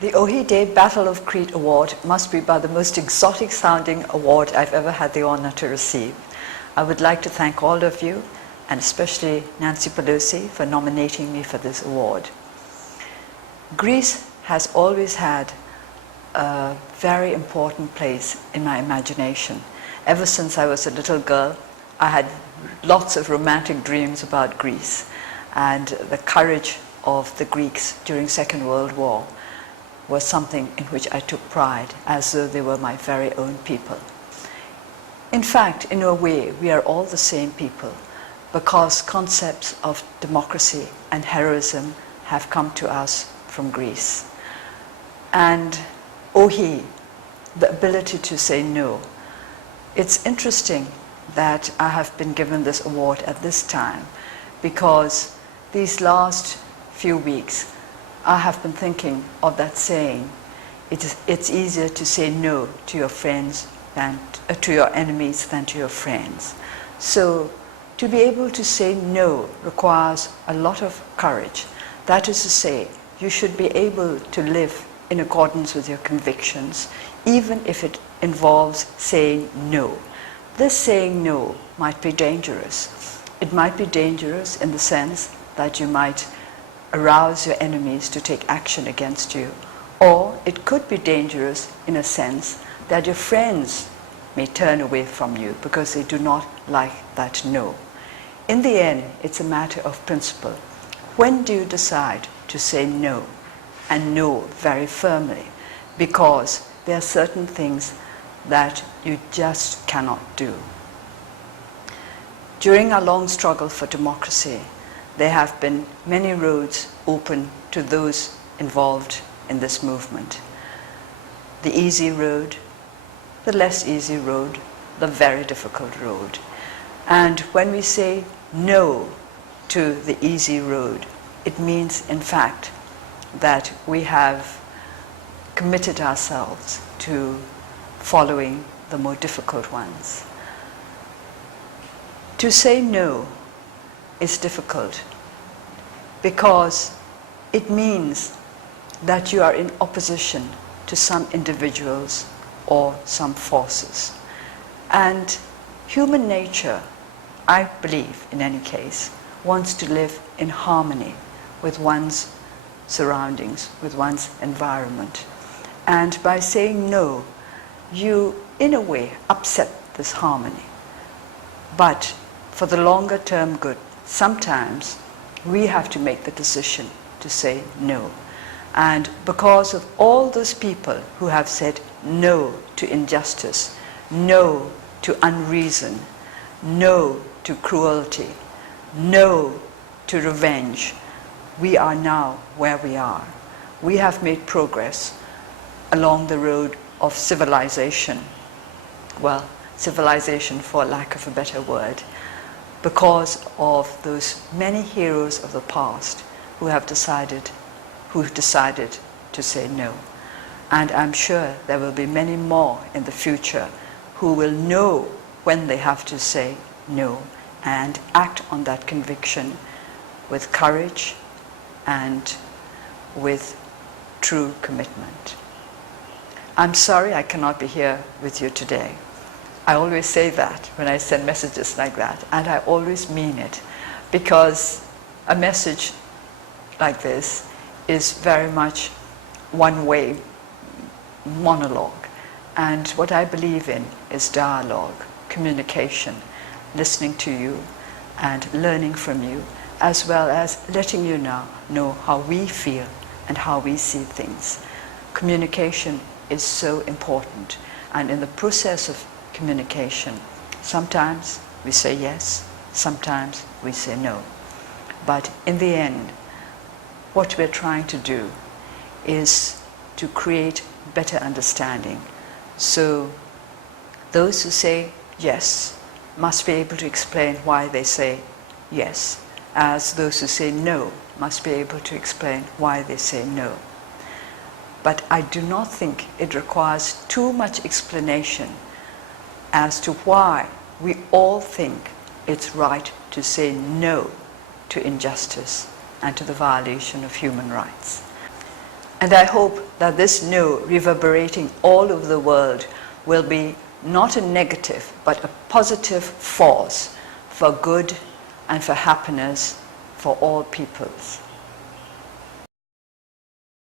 The Ohide Battle of Crete Award must be about the most exotic sounding award I've ever had the honor to receive. I would like to thank all of you, and especially Nancy Pelosi, for nominating me for this award. Greece has always had a very important place in my imagination. Ever since I was a little girl, I had lots of romantic dreams about Greece and the courage of the Greeks during Second World War was something in which I took pride, as though they were my very own people. In fact, in a way, we are all the same people, because concepts of democracy and heroism have come to us from Greece. And ohi, the ability to say no. It's interesting that I have been given this award at this time, because these last few weeks I have been thinking of that saying, it's easier to say no to your friends than to your enemies than to your friends. So to be able to say no requires a lot of courage. That is to say, you should be able to live in accordance with your convictions, even if it involves saying no. This saying no might be dangerous. It might be dangerous in the sense that you might arouse your enemies to take action against you, or it could be dangerous in a sense that your friends may turn away from you because they do not like that no. In the end, it's a matter of principle. When do you decide to say no, and no very firmly, because there are certain things that you just cannot do. During our long struggle for democracy, there have been many roads open to those involved in this movement. The easy road, the less easy road, the very difficult road. And when we say no to the easy road, it means, in fact, that we have committed ourselves to following the more difficult ones. To say no is difficult because it means that you are in opposition to some individuals or some forces. And human nature, I believe in any case, wants to live in harmony with one's surroundings, with one's environment. And by saying no, you, in a way, upset this harmony. But for the longer term good, sometimes we have to make the decision to say no. And because of all those people who have said no to injustice, no to unreason, no to cruelty, no to revenge, we are now where we are. We have made progress along the road of civilization. Well, civilization for lack of a better word, because of those many heroes of the past who decided to say no. And I'm sure there will be many more in the future who will know when they have to say no and act on that conviction with courage and with true commitment. I'm sorry I cannot be here with you today. I always say that when I send messages like that, and I always mean it, because a message like this is very much one-way monologue. And what I believe in is dialogue, communication, listening to you and learning from you, as well as letting you know how we feel and how we see things. Communication is so important, and in the process of communication, sometimes we say yes, sometimes we say no. But in the end, what we're trying to do is to create better understanding. So those who say yes must be able to explain why they say yes, as those who say no must be able to explain why they say no. But I do not think it requires too much explanation as to why we all think it's right to say no to injustice and to the violation of human rights. And I hope that this no reverberating all over the world will be not a negative but a positive force for good and for happiness for all peoples.